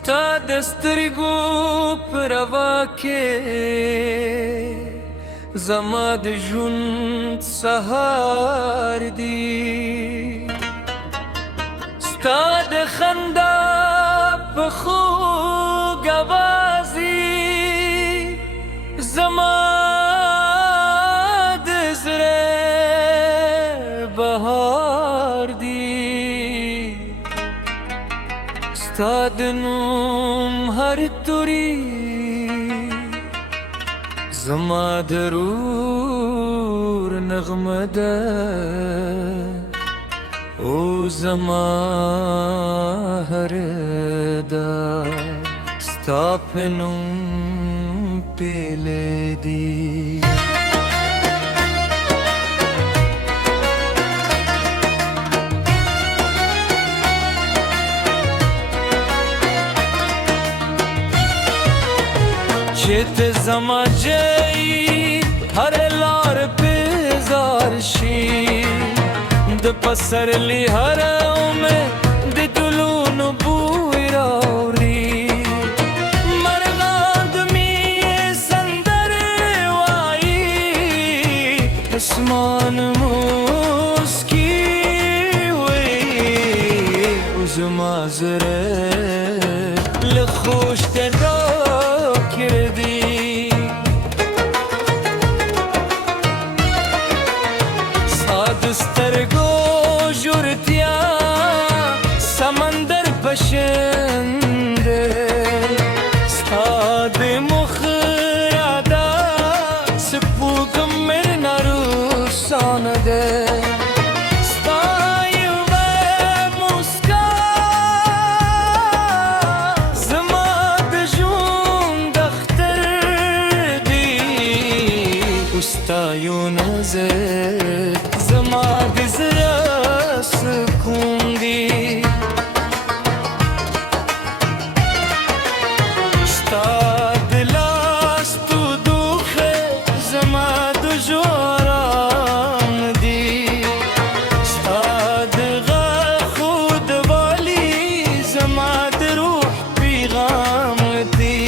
ستا د سترګو په روا کې زما د ژوند سهار دی، ستا د خندا په خوږ اواز زما د زړه بهار دی، ستا د نوم هر توری زما د روح نغمه ده، او زما هر ده ستا په نوم پیلې دي. چت زما جای هر لار پیزار شي د پسرلی هر امید د ګلونو بوی راوړي، مرغان د مینې سندرې وایي، اسمان موسکي وایي، او زما زړه له خوشته سترګو ژورتیا سمندر پشند ستا د مخ رادا سپوږم مرنا روسانه ده، ستا یوه موسکا زما د ژوند اختر دی، او ستا یو نظر زما د زړه سکون دی، ستا د لاس تودوخه زما د ژوند آرام دی، ستا د غاښو دوالی زما د روح پیغام دی،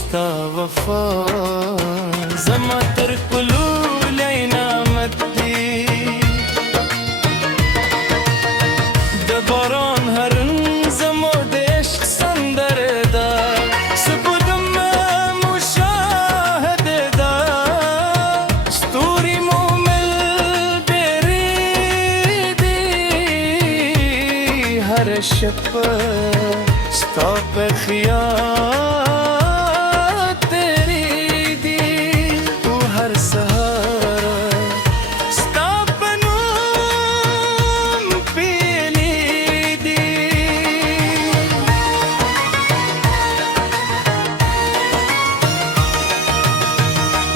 ستا وفا زما تر کلولی نعمت دی، د باران هرن زما د عشق سندره ده، سپودم مشاهده ده، ستوري مو ملګري دي، هره شپه ستا په خیال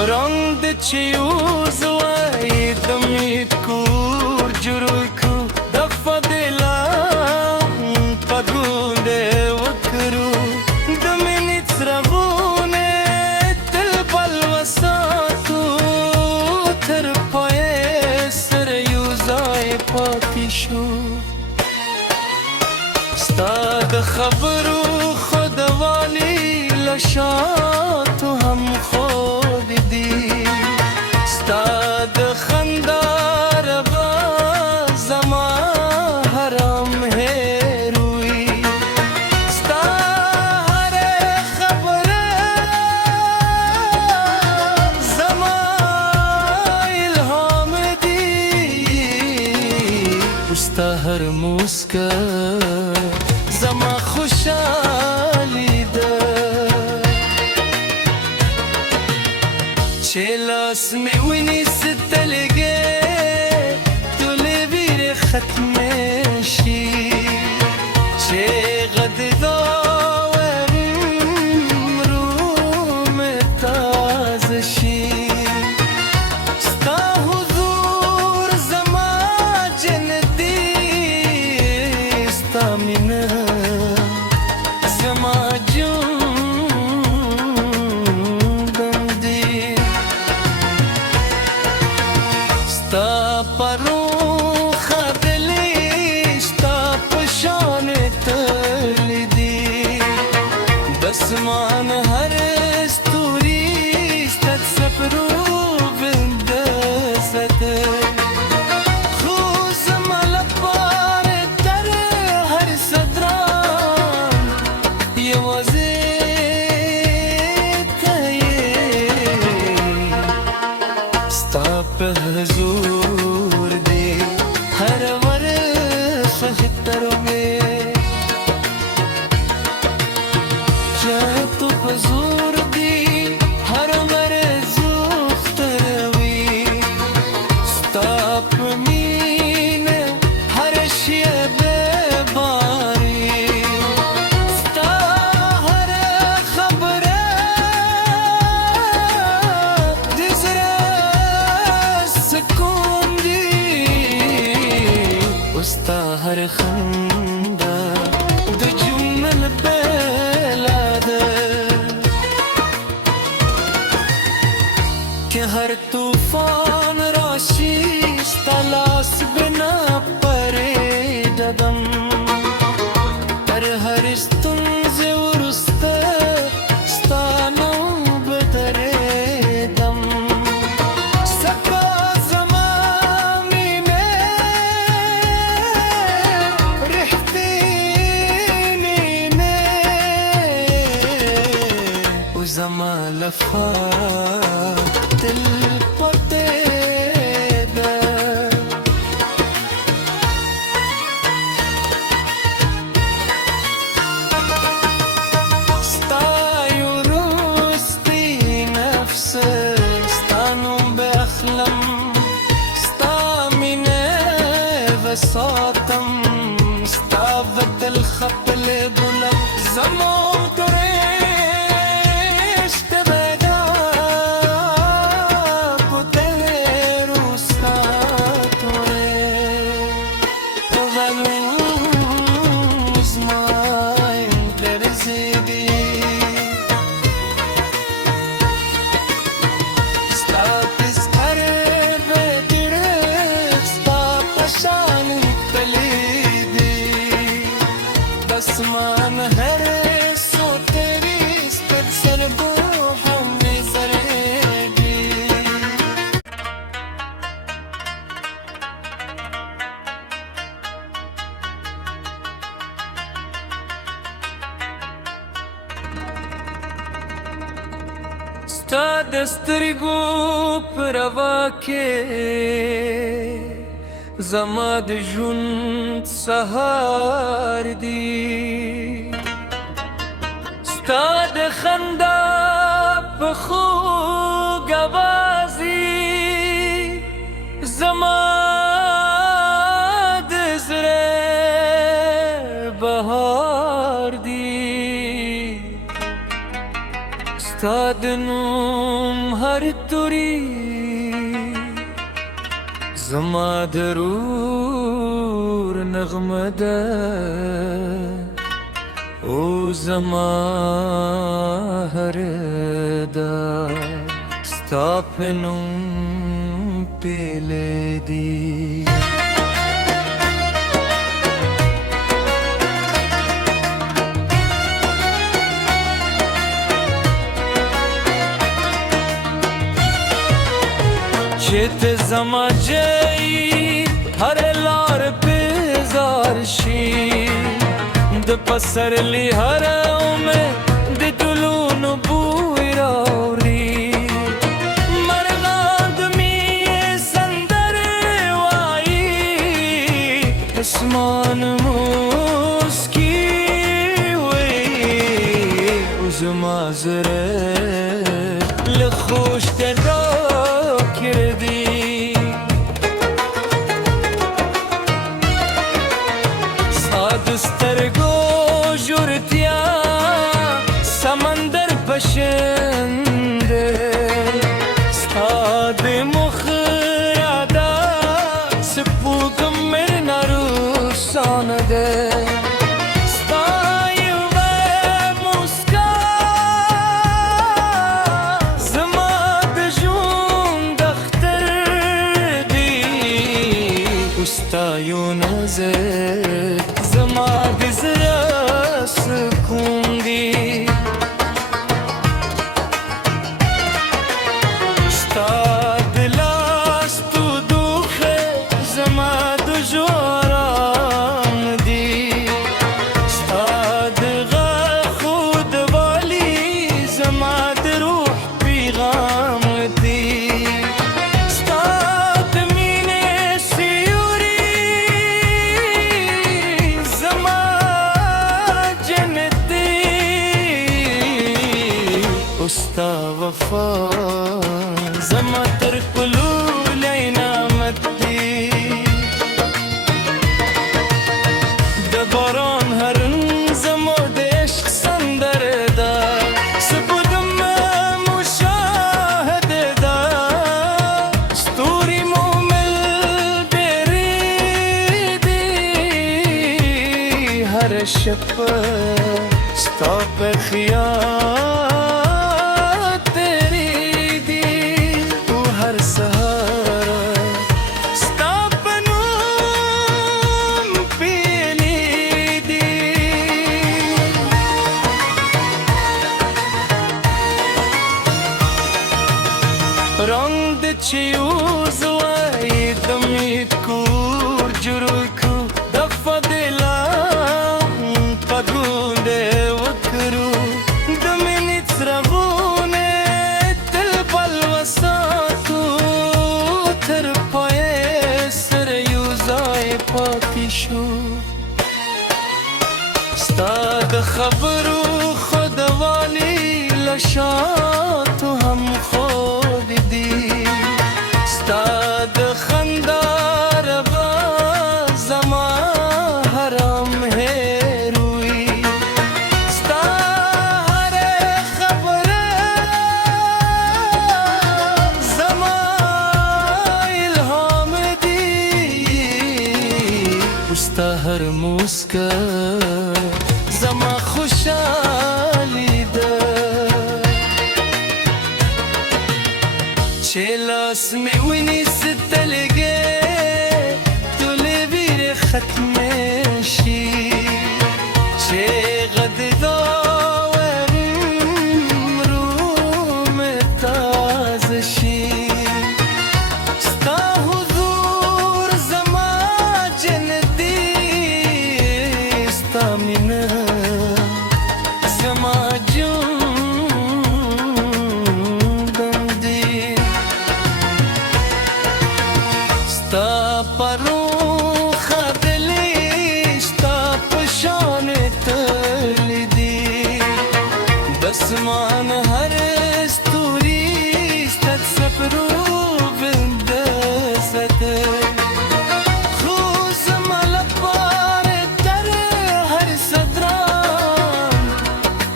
رنگ د چیوز وای د امید کور جوړ کو د فضلام پګوند وکړو د مینې څرغونه تل بل وساتو تر پای سره یو ځای پاتې شو، ستا د خبرو خودوالی لشاتو هم خود دی، ستا د خندا ربا زما حرام هیروي، ستا هر خبره زما الهام دی، ستا هر موسکا زما خوشحالی ده، چې لاس مې ونیسي تلګې ټولې ویرې ختمې شي، چې غږېدا واورم روح مې تازه شي، ستا حضور زما جنت دی، ستا مینه زما جون पे हुजूर दे हर वर्ष में चाहे तू हुजूर दी हर वर्ष stop مين هر شيء بباري هر خبره دزره سكون دي هر خنده ده جمل بلاده कि हर तूफान राशीस तलाश बिना परे ददम तर हर स्तुंजे उरुस्ते स्थानो बदरे दम सका ज़मानी में रिह्तीनी में उज़मा लफ़ा صاتم استعبد الخط لقلب زمو تريش تبدا بتغير وستاتوري That was mine that is it Stop this आसमान है सो तेरी स्पेशल रूहों में जरेगी Sta destarigu pravake زماد جند سهار دی ستاد خندا بخو گوازی زماد زره بهار دی ستاد نوم هر توری زما درور نغمه ده او زما هر ده ستا په نوم پیلې دي چت زما جای هر لار بزار شي د پسرلی هر اومه د دلونو بوی راوري مرغان د می سندر وای اسمان موسکی وی زما زره لخوش درا کردی سادسترگو جورتیا سمندر پشنده ستاد مخرادا سپوگم مرنا روسانده ستایون زد زما دزره سکون دی ستا دلاس تو دوخه زما دو جواران دی ستا دغه خود والی زما د روح پیغام دی ستا شپ ستا په خیال تیری دی او هر سهار ستا په نوم پیلی دی رنگ د چیوز وای دمید کور جروی کو دفع دلم پگونده وکرو دمینی ترغونه تل بلوساتو تر پای سر یوزای پاتی شو ستا د خبرو خودوالی لشاتو هم خود دی ستا د خندار با زما حرام هیروی ستا هر خبره زما الهام دی ستا هر موسکا زما خوشحالی ده چه لاس می ونیست لگه طول بیر ختمشی چه غد داورم روم تازشی ستا حضور زما جندی ستا مینه زما ستا پرو خدلی ستا پشان تلی دی بسمان هر استوری ستت سپرو بندست خوز ملپار در هر صدران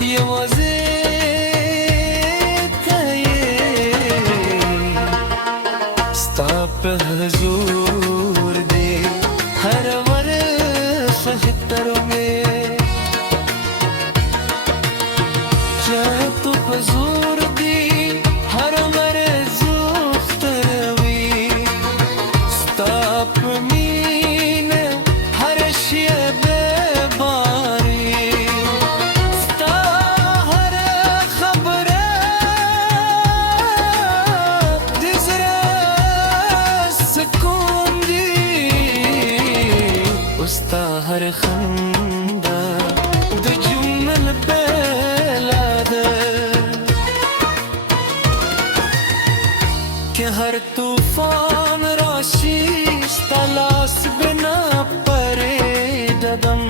یوازی ستا په حضور دی هر ور خجتر میں چاہے تو حضور دی هر ور زختر وی ستا په مین هر شیء بے باری ستا هر خبره ستا هر خنده د جمل بیلا ده که هر طوفان راشی ستا لاس بنا پریددم